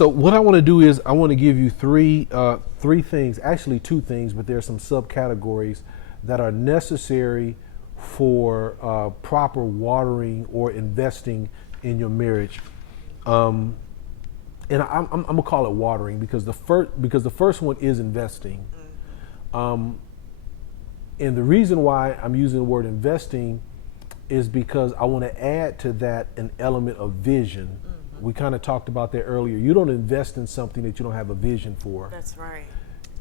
So what I want to do is I want to give you three things, actually two things, but there's some subcategories that are necessary for proper watering or investing in your marriage. And I'm gonna call it watering because the first one is investing. And the reason why I'm using the word investing is because I want to add to that an element of vision. We kind of talked about that earlier. You don't invest in something that you don't have a vision for. That's right.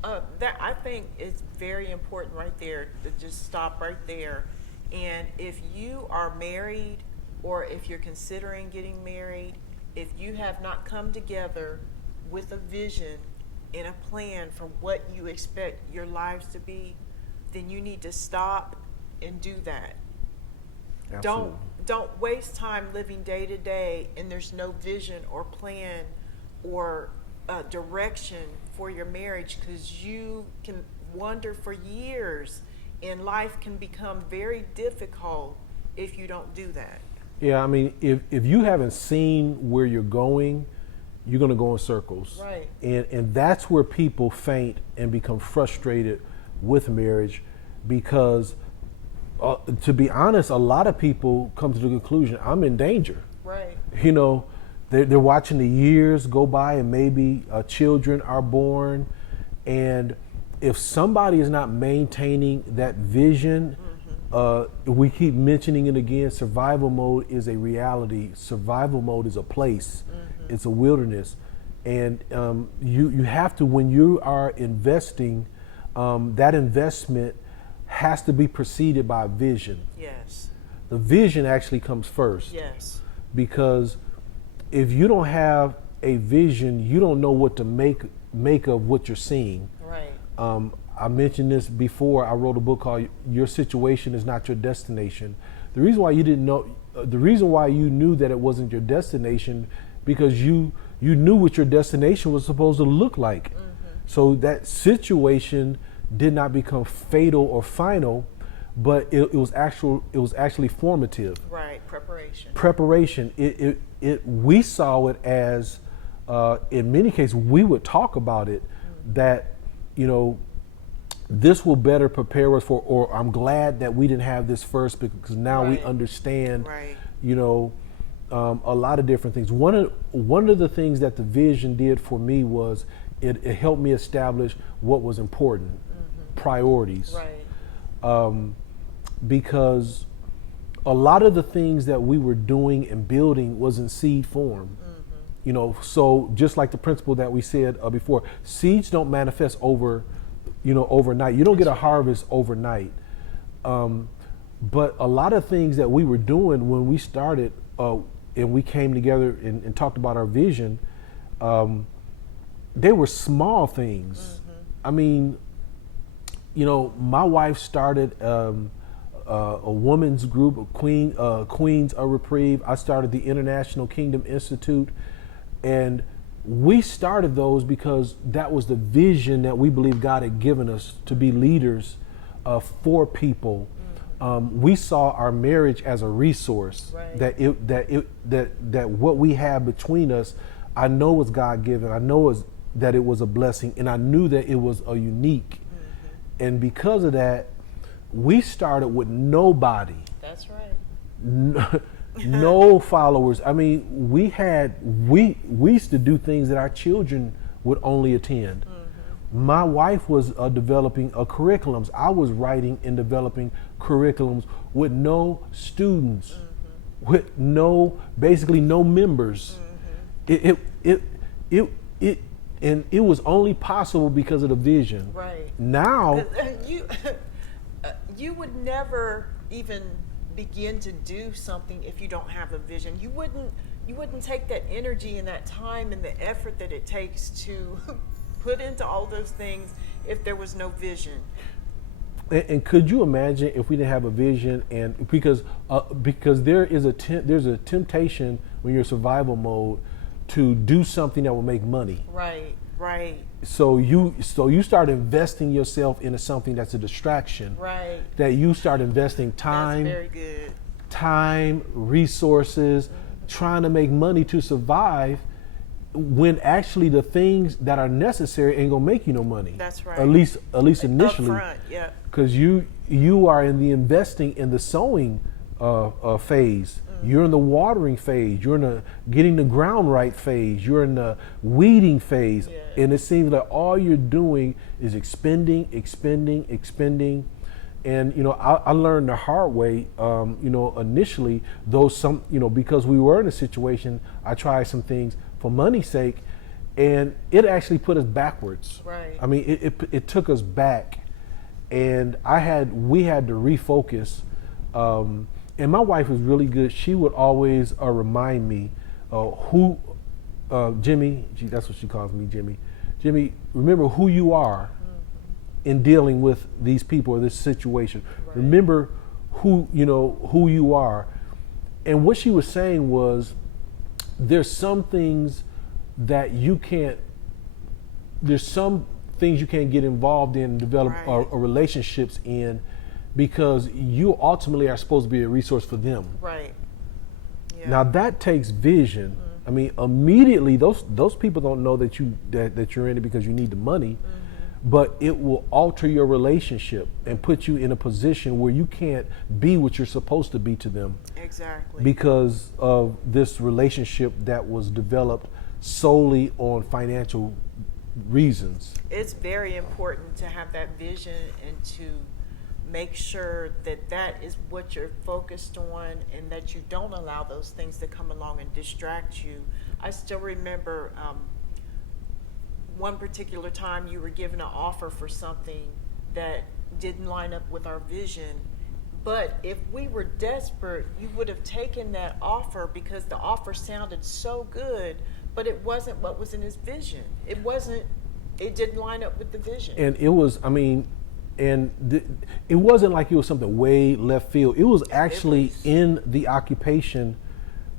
That I think is very important right there, to just stop right there. And if you are married or if you're considering getting married, if you have not come together with a vision and a plan for what you expect your lives to be, then you need to stop and do that. Absolutely. Don't waste time living day to day and there's no vision or plan or direction for your marriage, because you can wander for years and life can become very difficult if you don't do that. Yeah, I mean, if you haven't seen where you're going, you're going to go in circles. Right. And that's where people faint and become frustrated with marriage because, to be honest, a lot of people come to the conclusion, I'm in danger. Right. You know, they're watching the years go by and maybe children are born. And if somebody is not maintaining that vision, we keep mentioning it again, survival mode is a reality. Survival mode is a place. It's a wilderness. And you have to, when you are investing, that investment has to be preceded by a vision. Yes. The vision actually comes first. Yes. Because if you don't have a vision, you don't know what to make of what you're seeing. Right. I mentioned this before. I wrote a book called Your Situation Is Not Your Destination. The reason why you didn't know, the reason why you knew that it wasn't your destination, because you knew what your destination was supposed to look like. So that situation did not become fatal or final, but it was actually formative. Right. Preparation. Preparation. We saw it as, in many cases, we would talk about it, that, you know, this will better prepare us for, or I'm glad that we didn't have this first because now we understand, you know, a lot of different things. One of the things that the vision did for me was it helped me establish what was important, priorities. Right. Because a lot of the things that we were doing and building was in seed form. You know, so just like the principle that we said before, seeds don't manifest overnight. You don't get a harvest overnight. But a lot of things that we were doing when we started and we came together and talked about our vision, they were small things. I mean, you know, my wife started a women's group, Queens of Reprieve. I started the International Kingdom Institute. And we started those because that was the vision that we believe God had given us to be leaders for people. We saw our marriage as a resource, that what we have between us, I know was God given. I know that it was a blessing, and I knew that it was a unique. And because of that, we started with nobody. That's right. No followers. I mean, we used to do things that our children would only attend. My wife was developing curriculums. I was writing and developing curriculums with no students, with basically no members. And it was only possible because of the vision. Right. Now, you would never even begin to do something if you don't have a vision. You wouldn't take that energy and that time and the effort that it takes to put into all those things if there was no vision. And could you imagine if we didn't have a vision? And because there's a temptation when you're in survival mode to do something that will make money. Right. So you start investing yourself into something that's a distraction. Right. That you start investing time. That's very good. Time, resources, trying to make money to survive, when actually the things that are necessary ain't gonna make you no money. That's right. At least initially. Up front, yeah. Because you are in the investing in the sowing phase. You're in the watering phase. You're in the getting the ground right phase. You're in the weeding phase. Yeah. And it seems like all you're doing is expending. And I learned the hard way. Initially, because we were in a situation, I tried some things for money's sake, and it actually put us backwards. Right. I mean, it took us back, and we had to refocus. And my wife was really good. She would always remind me Jimmy, that's what she calls me, Jimmy. Jimmy, remember who you are in dealing with these people or this situation. Right. Remember who you are. And what she was saying was, there's some things you can't get involved in and develop right. relationships in, because you ultimately are supposed to be a resource for them. Right. Yeah. Now that takes vision. Mm-hmm. I mean, immediately those people don't know that you're in it because you need the money, mm-hmm. but it will alter your relationship and put you in a position where you can't be what you're supposed to be to them. Exactly. Because of this relationship that was developed solely on financial reasons. It's very important to have that vision and to make sure that is what you're focused on, and that you don't allow those things to come along and distract you. I still remember one particular time you were given an offer for something that didn't line up with our vision. But if we were desperate, you would have taken that offer because the offer sounded so good, but it wasn't what was in his vision. It didn't line up with the vision. And it was, it wasn't like it was something way left field. It was actually in the occupation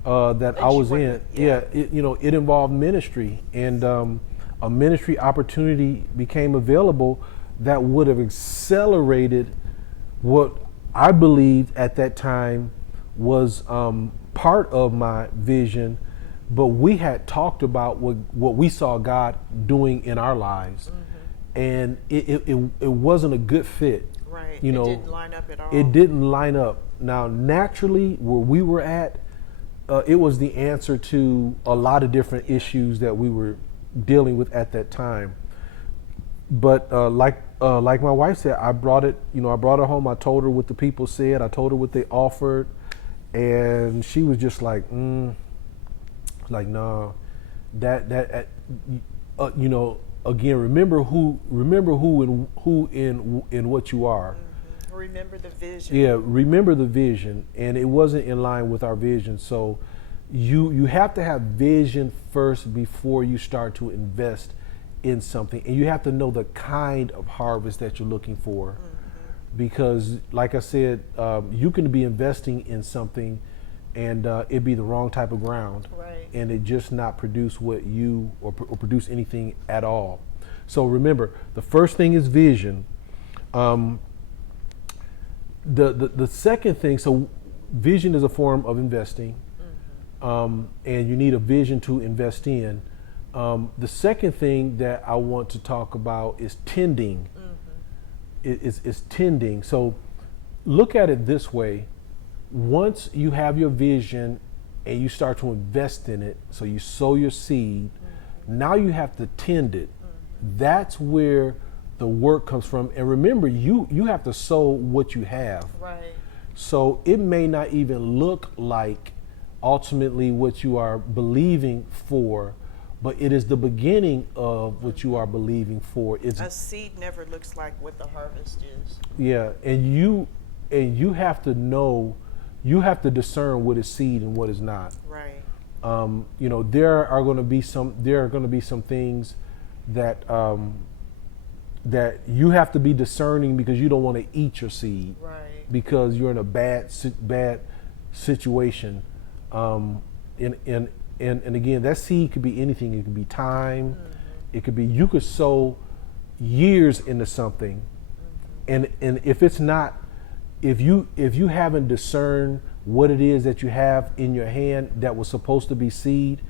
that I was in. Yeah, it involved ministry, and a ministry opportunity became available that would have accelerated what I believed at that time was part of my vision. But we had talked about what we saw God doing in our lives. Mm-hmm. And it wasn't a good fit. Right. It didn't line up at all. It didn't line up. Now, naturally, where we were at, it was the answer to a lot of different issues that we were dealing with at that time. But like my wife said, I brought her home. I told her what the people said. I told her what they offered, and she was just like, no, Again, remember who in what you are. Mm-hmm. Remember the vision. Yeah, remember the vision, and it wasn't in line with our vision. So you have to have vision first before you start to invest in something, and you have to know the kind of harvest that you're looking for. Mm-hmm. Because, like I said, you can be investing in something and it be the wrong type of ground, right, and it just not produce what you or produce anything at all. So remember, the first thing is vision. The second thing, so vision is a form of investing, mm-hmm. And you need a vision to invest in. The second thing that I want to talk about is tending. Mm-hmm. It's tending. So look at it this way. Once you have your vision and you start to invest in it, so you sow your seed, mm-hmm. now you have to tend it. Mm-hmm. That's where the work comes from. And remember, you have to sow what you have. Right. So it may not even look like ultimately what you are believing for, but it is the beginning of what you are believing for. A seed never looks like what the harvest is. Yeah, and you have to know. You have to discern what is seed and what is not. Right. There are going to be some things that that you have to be discerning, because you don't want to eat your seed. Right. Because you're in a bad situation. And again, that seed could be anything. It could be time. Mm-hmm. It could be, you could sow years into something, mm-hmm. and if it's not. If you haven't discerned what it is that you have in your hand that was supposed to be seed,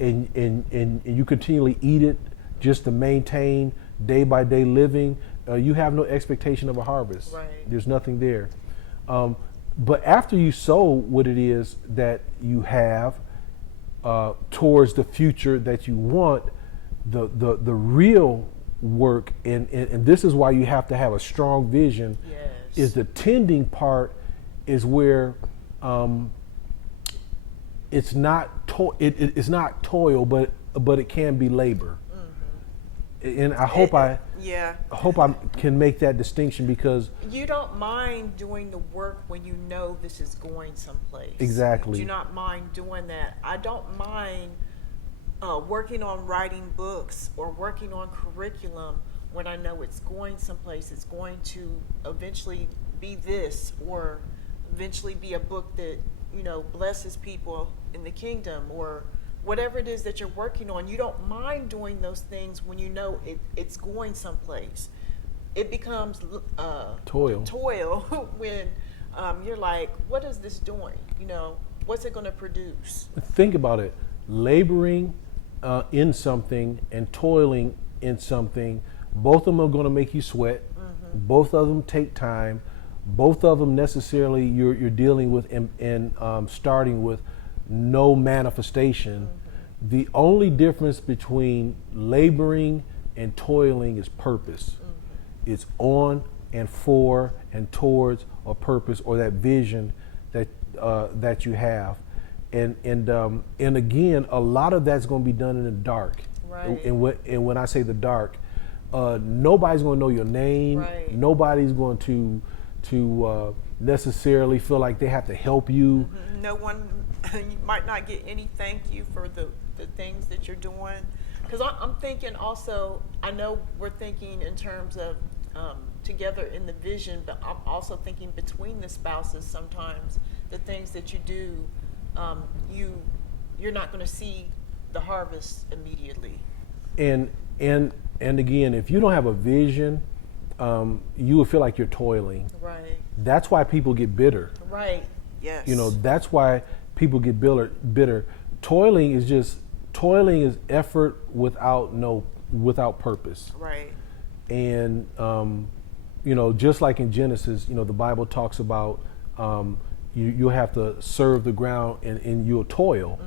and you continually eat it just to maintain day by day living, you have no expectation of a harvest. Right. There's nothing there. But after you sow what it is that you have towards the future that you want, the real work, and this is why you have to have a strong vision, Yes. is the tending part is where it's not it's not toil, but it can be labor. And I hope I can make that distinction, because You don't mind doing the work when you know this is going someplace. Exactly. You do not mind doing that. I don't mind working on writing books or working on curriculum when I know it's going someplace. It's going to eventually be this, or eventually be a book that, you know, blesses people in the kingdom, or whatever it is that you're working on. You don't mind doing those things when you know it's going someplace. It becomes toil when you're like, what is this doing? You know, what's it going to produce? think about it. Laboring in something and toiling in something, both of them are going to make you sweat. Both of them take time. Both of them necessarily you're dealing with and starting with no manifestation. The only difference between laboring and toiling is purpose. It's on and for and towards a purpose, or that vision that you have. And again, a lot of that's going to be done in the dark. Right. And when I say the dark, nobody's going to know your name. Right. Nobody's going to necessarily feel like they have to help you. No one, you might not get any thank you for the things that you're doing. Because I'm thinking also, I know we're thinking in terms of together in the vision, but I'm also thinking between the spouses sometimes, the things that you do, you're not going to see the harvest immediately. And again, if you don't have a vision, you will feel like you're toiling. Right. That's why people get bitter. Right. Yes. You know, that's why people get bitter. Toiling is effort without purpose. Right. And you know, just like in Genesis, you know, the Bible talks about you'll have to serve the ground and you'll toil.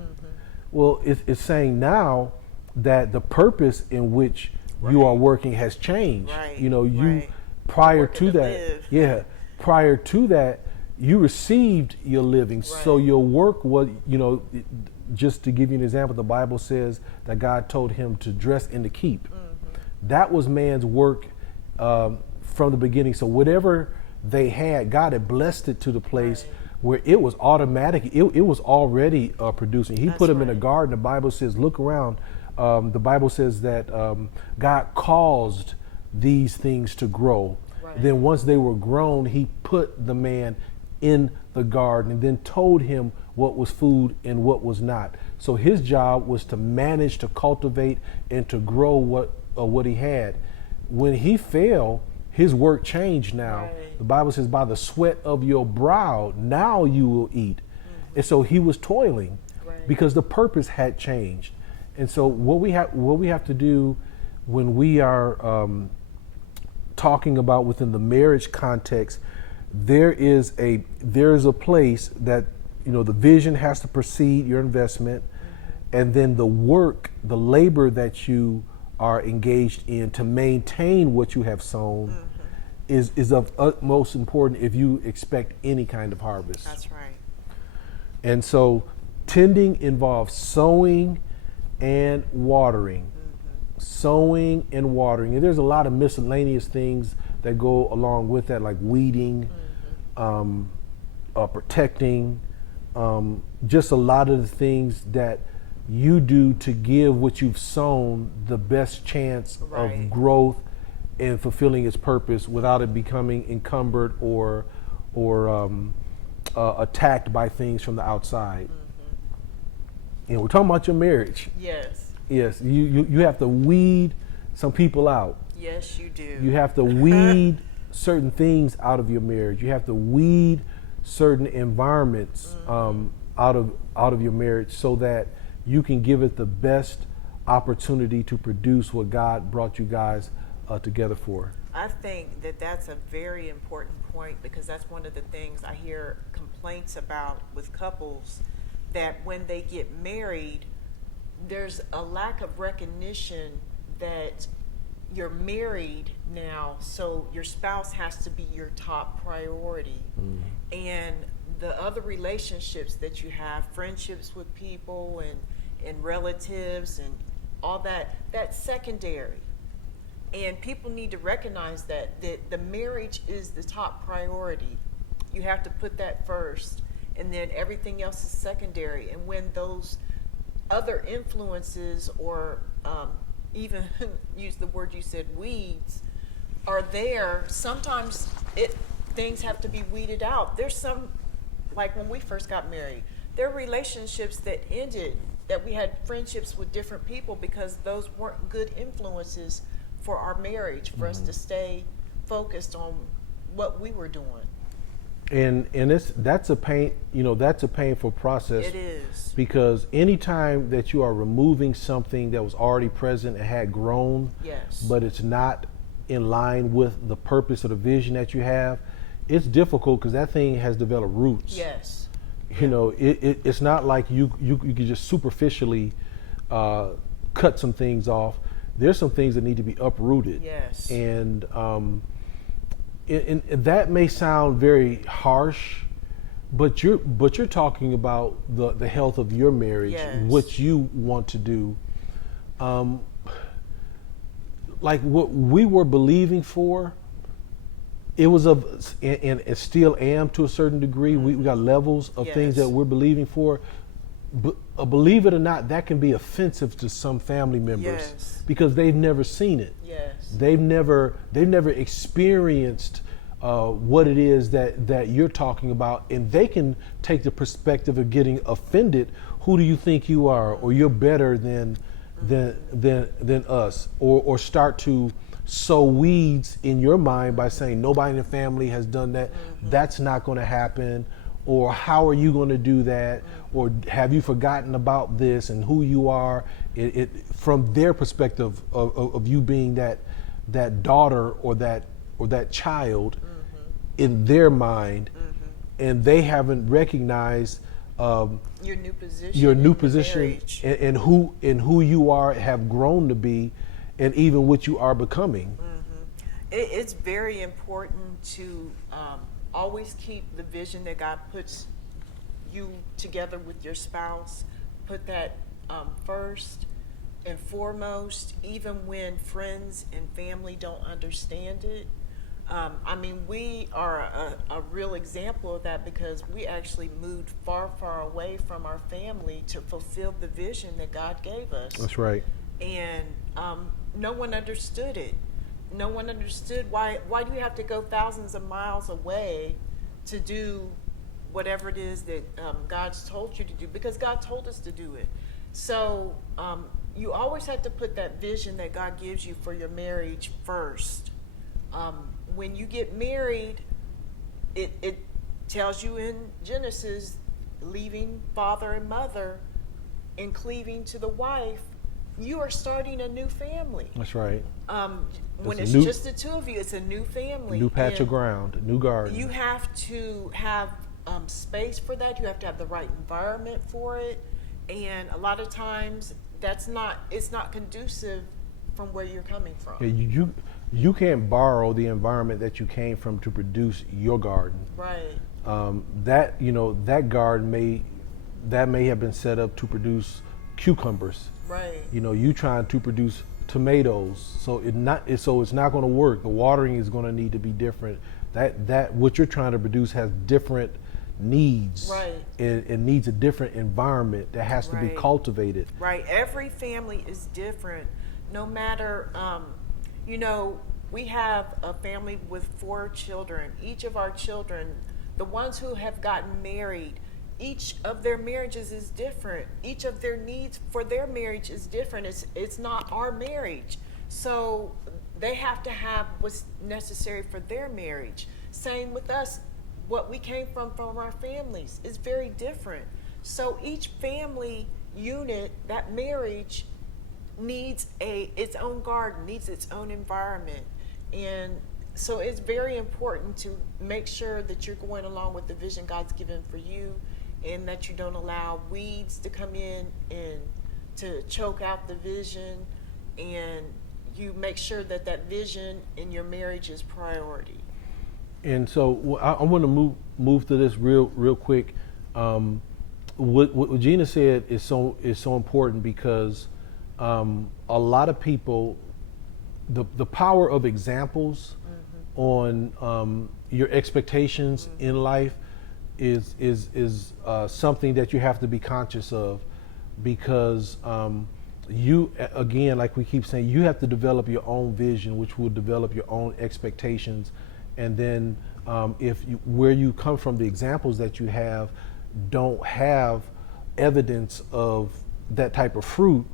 Well, it's saying now that the purpose in which you are working has changed. Right. You know, you Right. prior Working to to that, live. prior to that, you received your living. So Right. your work was, you know, just to give you an example, the Bible says that God told him to dress and to keep. That was man's work from the beginning. So whatever they had, God had blessed it to the place Right. where it was automatic. It was already producing. He That's put them in a right. garden. The Bible says, look around. The Bible says that God caused these things to grow. Right. Then once they were grown, he put the man in the garden and then told him what was food and what was not. So his job was to manage, to cultivate, and to grow what he had. When he fell, his work changed now. Right. The Bible says, by the sweat of your brow, now you will eat. And so he was toiling Right. because the purpose had changed. And so what we have to do when we are talking about within the marriage context, there is a place that, you know, the vision has to precede your investment, and then the work, the labor that you are engaged in to maintain what you have sown is of utmost important if you expect any kind of harvest. That's right. And so tending involves sowing and watering. Sowing and watering. And there's a lot of miscellaneous things that go along with that, like weeding, protecting, just a lot of the things that you do to give what you've sown the best chance Right. of growth and fulfilling its purpose without it becoming encumbered or attacked by things from the outside. And we're talking about your marriage. Yes. Yes, you have to weed some people out. Yes, you do. You have to weed certain things out of your marriage. You have to weed certain environments out of your marriage so that you can give it the best opportunity to produce what God brought you guys together for. I think that that's a very important point, because that's one of the things I hear complaints about with couples, that when they get married, there's a lack of recognition that you're married now, so your spouse has to be your top priority. And the other relationships that you have, friendships with people and relatives and all that, that's secondary. And people need to recognize that the marriage is the top priority. You have to put that first, and then everything else is secondary. And when those other influences, or even use the word you said, weeds, are there, sometimes things have to be weeded out. There's some, like when we first got married, there are relationships that ended, that we had friendships with different people because those weren't good influences for our marriage, for us to stay focused on what we were doing. And that's a painful process. It is. Because anytime that you are removing something that was already present and had grown, Yes. but it's not in line with the purpose or the vision that you have, it's difficult because that thing has developed roots. Yes. You know, it's not like you can just superficially cut some things off. There's some things that need to be uprooted. Yes. And that may sound very harsh, but you're talking about the health of your marriage, Yes. what you want to do. Like what we were believing for, it was and it still am to a certain degree. We got levels of things Yes. that we're believing for. Believe it or not, that can be offensive to some family members. Yes. Because they've never seen it. Yes. They've never experienced what it is that you're talking about, and they can take the perspective of getting offended. Who do you think you are? Or you're better than us, or start to sow weeds in your mind by saying nobody in the family has done that. That's not going to happen. Or how are you going to do that? Or have you forgotten about this and who you are? It from their perspective of you being that daughter or that child in their mind, and they haven't recognized Your new position, and who you are, have grown to be, and even what you are becoming. It's very important to always keep the vision that God puts you together with your spouse. Put that first and foremost, even when friends and family don't understand it. I mean, we are a real example of that, because we actually moved far, far away from our family to fulfill the vision that God gave us. That's right. And no one understood it. No one understood why do you have to go thousands of miles away to do whatever it is that God's told you to do, because God told us to do it. So you always have to put that vision that God gives you for your marriage first. When you get married, it tells you in Genesis, leaving father and mother and cleaving to the wife, you are starting a new family. That's right. When it's just the two of you, it's a new family. New patch of ground, new garden. You have to have space for that. You have to have the right environment for it. And a lot of times it's not conducive from where you're coming from. Yeah, you can't borrow the environment that you came from to produce your garden. Right. That garden may have been set up to produce cucumbers. Right. You trying to produce tomatoes, so it's not going to work. The watering is going to need to be different. That what you're trying to produce has different needs. Right. It needs a different environment that has to be Right. cultivated. Right. Every family is different. No matter, we have a family with 4 children. Each of our children, the ones who have gotten married, each of their marriages is different. Each of their needs for their marriage is different. It's not our marriage. So they have to have what's necessary for their marriage. Same with us. What we came from our families is very different. So each family unit, that marriage needs its own garden, needs its own environment. And so it's very important to make sure that you're going along with the vision God's given for you, and that you don't allow weeds to come in and to choke out the vision, and you make sure that that vision in your marriage is priority. And so I want to move to this real quick. What Gena said is so important, because a lot of people, the power of examples on your expectations in life is something that you have to be conscious of, because you, again, like we keep saying, you have to develop your own vision, which will develop your own expectations. And then where you come from, the examples that you have don't have evidence of that type of fruit,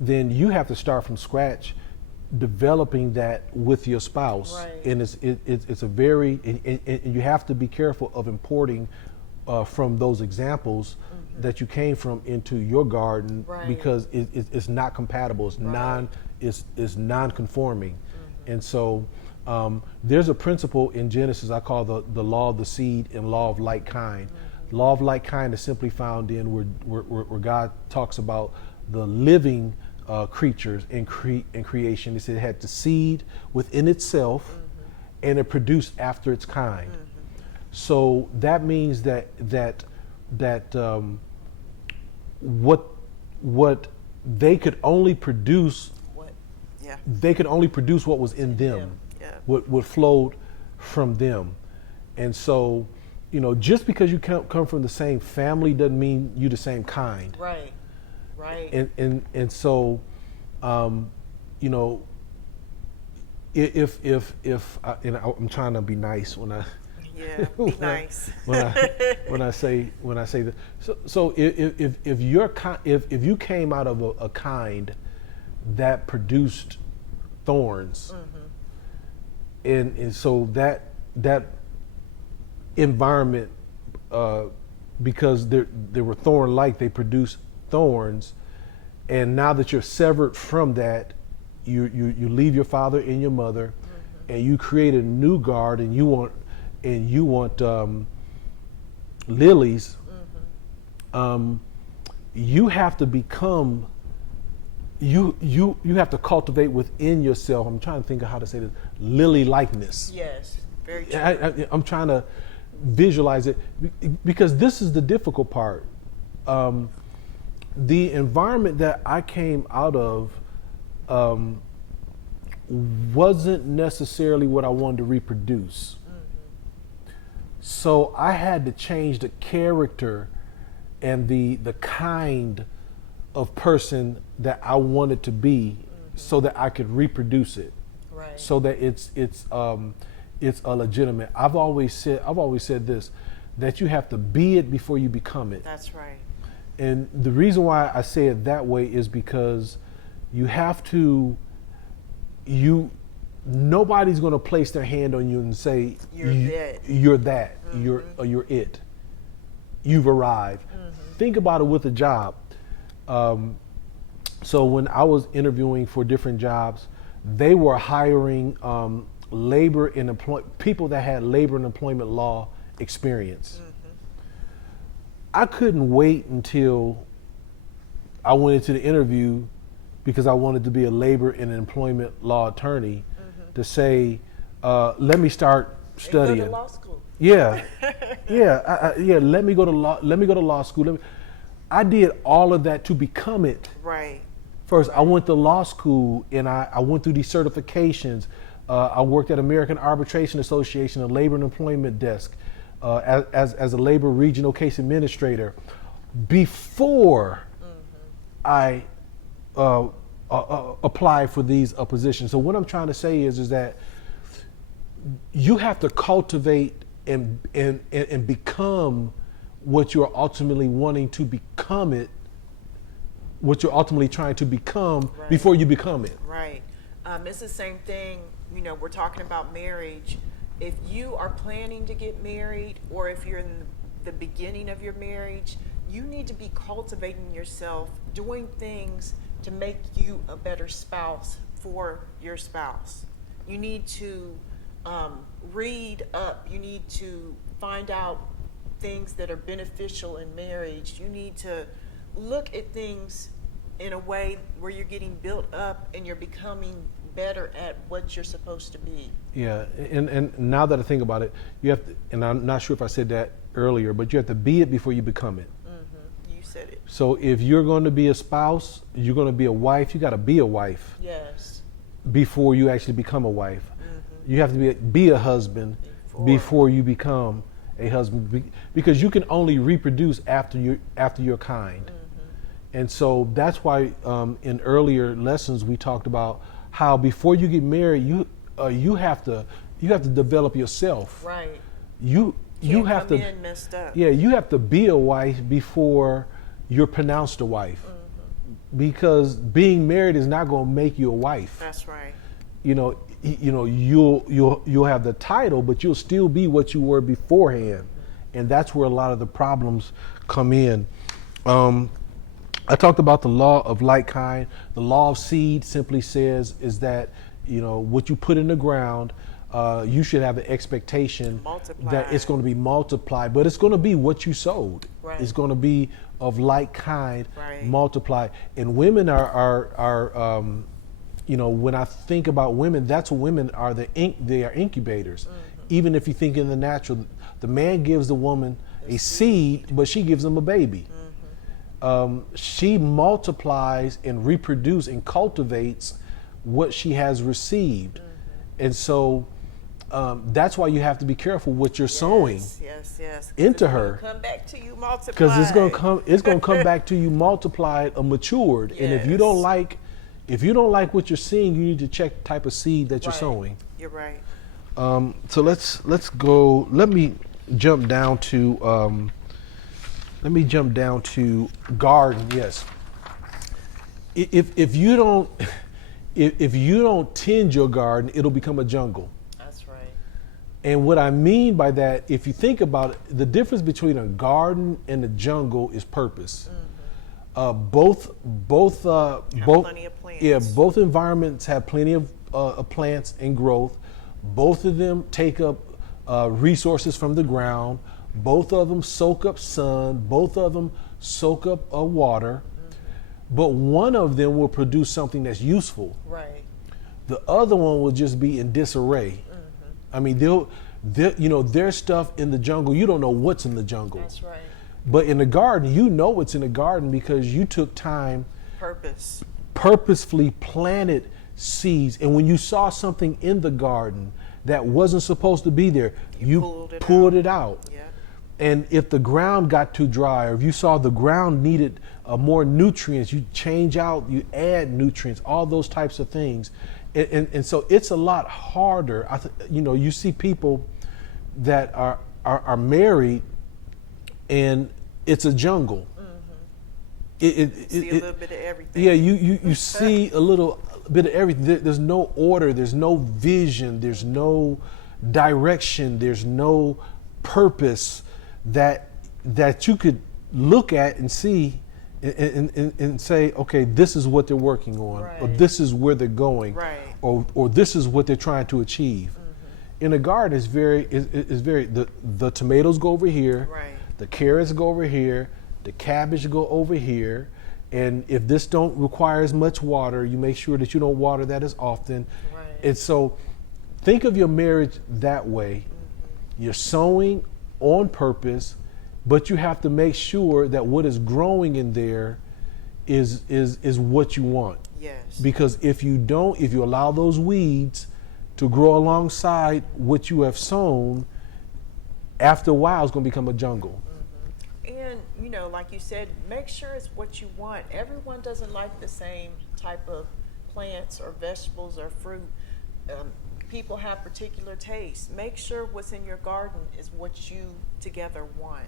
then you have to start from scratch developing that with your spouse. Right. And it's a very, and you have to be careful of importing from those examples that you came from into your garden, Right. because it's not compatible. It's Right. it's non-conforming. And so there's a principle in Genesis I call the law of the seed and law of like kind. Law of like kind is simply found in where God talks about the living creatures in creation. He said it had the seed within itself, and it produced after its kind. So that means that what they could only produce, they could only produce what was in them, what flowed from them. And so, just because you come from the same family doesn't mean you're the same kind. Right. Right. And so, if I'm trying to be nice when I Be nice. when I say that. So if you came out of a kind that produced thorns, and so that environment, because there were thorn-like, they produced thorns, and now that you're severed from that, you leave your father and your mother, and you create a new garden, and you want lilies. You have to become, you have to cultivate within yourself. I'm trying to think of how to say this, lily likeness. Yes, very true. I'm trying to visualize it, because this is the difficult part. The environment that I came out of wasn't necessarily what I wanted to reproduce. So I had to change the character and the kind of person that I wanted to be, so that I could reproduce it. Right. So that it's a legitimate. I've always said this, that you have to be it before you become it. That's right. And the reason why I say it that way is because you have to, nobody's going to place their hand on you and say, you're that, you're it. You've arrived. Think about it with a job. So when I was interviewing for different jobs, they were hiring labor and people that had labor and employment law experience. I couldn't wait until I went into the interview, because I wanted to be a labor and employment law attorney, to say, let me start studying. Go to law school. Yeah, yeah. Let me go to law school. I did all of that to become it. Right. First, I went to law school, and I went through these certifications. I worked at American Arbitration Association, a labor and employment desk, as a labor regional case administrator, before I apply for these positions. So what I'm trying to say is that you have to cultivate and become what you're ultimately wanting to become it, what you're ultimately trying to become, Right. before you become it. Right. It's the same thing, we're talking about marriage. If you are planning to get married, or if you're in the beginning of your marriage, you need to be cultivating yourself, doing things to make you a better spouse for your spouse. You need to read up. You need to find out things that are beneficial in marriage. You need to look at things in a way where you're getting built up and you're becoming better at what you're supposed to be. Yeah, and now that I think about it, you have to, and I'm not sure if I said that earlier, but you have to be it before you become it. You said it. So if you're going to be a spouse, you're going to be a wife, you got to be a wife Yes. before you actually become a wife. You have to be a husband before you become a husband, because you can only reproduce after your kind. And so that's why in earlier lessons we talked about how before you get married, you have to develop yourself. Right. You have come to in messed up. Yeah, you have to be a wife before you're pronounced a wife. Because being married is not going to make you a wife. That's right. You'll have the title, but you'll still be what you were beforehand. And that's where a lot of the problems come in. I talked about the law of like kind. The law of seed simply says is that, what you put in the ground, you should have an expectation that it's going to be multiplied, but it's going to be what you sowed. Right. It's going to be of like kind, Right. multiplied. And women are when I think about women, that's what women are. They are incubators. Even if you think in the natural, the man gives the woman a seed, but she gives him a baby. She multiplies and reproduces and cultivates what she has received. And so that's why you have to be careful what you're sowing Yes. into her. Come back to you multiplied. Because it's gonna come back to you multiplied or matured. And if you don't like what you're seeing, you need to check the type of seed that you're sowing. You're right. So let's go. Let me jump down to garden. Yes. If you don't tend your garden, it'll become a jungle. That's right. And what I mean by that, if you think about it, the difference between a garden and a jungle is purpose. Both plenty of plants. Yeah, both environments have plenty of plants and growth. Both of them take up resources from the ground. Both of them soak up sun. Both of them soak up water. But one of them will produce something that's useful. Right. The other one will just be in disarray. I mean, there's stuff in the jungle. You don't know what's in the jungle. That's right. But in the garden, you know what's in the garden because you took time, purposefully planted seeds. And when you saw something in the garden that wasn't supposed to be there, you pulled it out. Yeah. And if the ground got too dry, or if you saw the ground needed more nutrients, you change out, you add nutrients, all those types of things. And so it's a lot harder. You see people that are married and it's a jungle. See a little bit of everything. Yeah, you see a little bit of everything. There's no order, there's no vision, there's no direction, there's no purpose that you could look at and see and say, okay, this is what they're working on, Right. or this is where they're going, Right. or this is what they're trying to achieve. In a garden, it's very the tomatoes go over here, Right. the carrots go over here, the cabbage go over here, and if this don't require as much water, you make sure that you don't water that as often. Right. And so think of your marriage that way. You're sowing on purpose, but you have to make sure that what is growing in there is what you want. Yes. Because if you allow those weeds to grow alongside what you have sown, after a while it's going to become a jungle. And, like you said, make sure it's what you want. Everyone doesn't like the same type of plants or vegetables or fruit. People have particular tastes. Make sure what's in your garden is what you together want.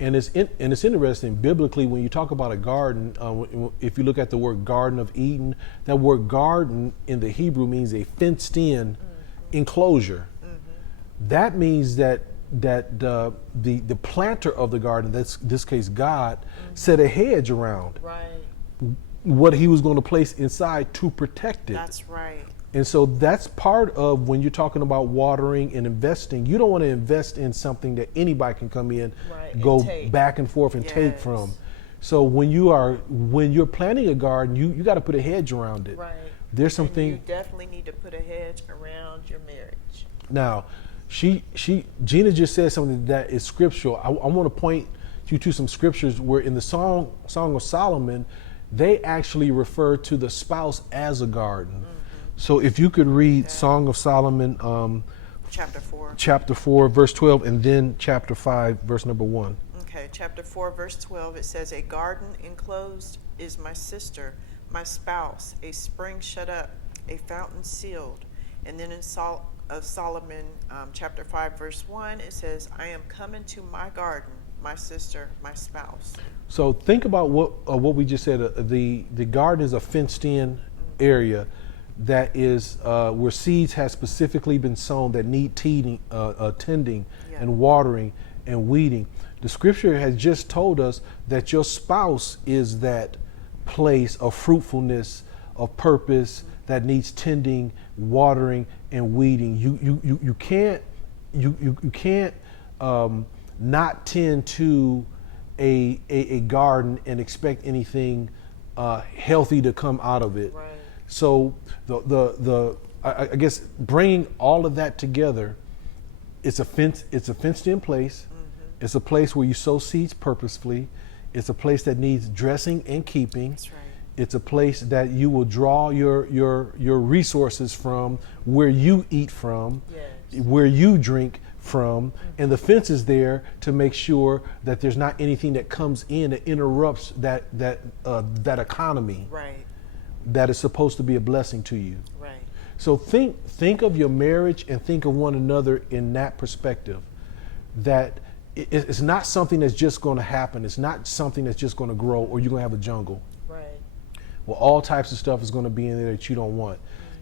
And it's interesting biblically when you talk about a garden. If you look at the word Garden of Eden, that word garden in the Hebrew means a fenced-in enclosure. That means that the planter of the garden, that's this case God, set a hedge around Right. what he was going to place inside to protect it. That's right. And so that's part of when you're talking about watering and investing. You don't want to invest in something that anybody can come in, Right, and go take. back and forth and take Yes. from. So when you're planting a garden, you got to put a hedge around it. Right. There's And something. you definitely need to put a hedge around your marriage. Now, Gena just said something that is scriptural. I want to point you to some scriptures where in the Song of Solomon, they actually refer to the spouse as a garden. So if you could read Song of Solomon, Chapter 4. verse 12, and then chapter 5, verse number 1. Okay, chapter 4, verse 12, it says, "A garden enclosed is my sister, my spouse, a spring shut up, a fountain sealed." And then in of Solomon, chapter 5, verse 1, it says, "I am coming to my garden, my sister, my spouse." So think about what we just said. The garden is a fenced-in area that is where seeds have specifically been sown that need tending Yeah. and watering and weeding. The scripture has just told us that your spouse is that place of fruitfulness, of purpose that needs tending, watering, and weeding. You can't not tend to a garden and expect anything healthy to come out of it. Right. So I guess bringing all of that together, it's a fenced in place. It's a place where you sow seeds purposefully. It's a place that needs dressing and keeping. That's right. It's a place that you will draw your resources from, where you eat from, Yes. where you drink from, and the fence is there to make sure that there's not anything that comes in that interrupts that economy Right. that is supposed to be a blessing to you. Right. So think of your marriage and think of one another in that perspective. That it's not something that's just going to happen. It's not something that's just going to grow, or you're going to have a jungle. Right. Well, all types of stuff is going to be in there that you don't want.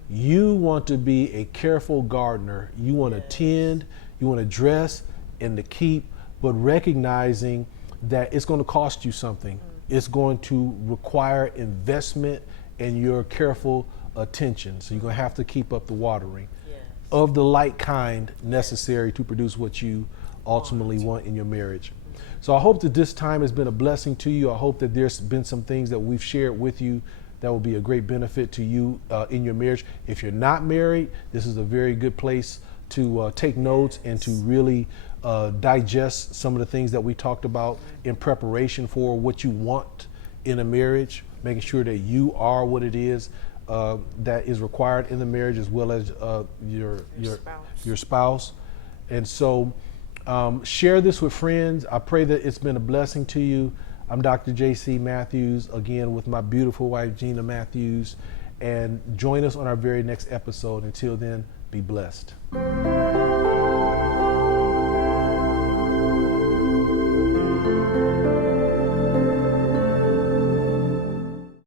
You want to be a careful gardener. You want to tend, you want to dress and to keep, but recognizing that it's going to cost you something. It's going to require investment and your careful attention. So you're going to have to keep up the watering Yes. of the light kind necessary to produce what you ultimately want in your marriage. So I hope that this time has been a blessing to you. I hope that there's been some things that we've shared with you that will be a great benefit to you in your marriage. If you're not married, this is a very good place to take notes and to really digest some of the things that we talked about in preparation for what you want in a marriage, making sure that you are what it is that is required in the marriage, as well as your spouse. And so share this with friends. I pray that it's been a blessing to you. I'm Dr. J.C. Matthews, again with my beautiful wife, Gena Matthews. And join us on our very next episode. Until then, be blessed.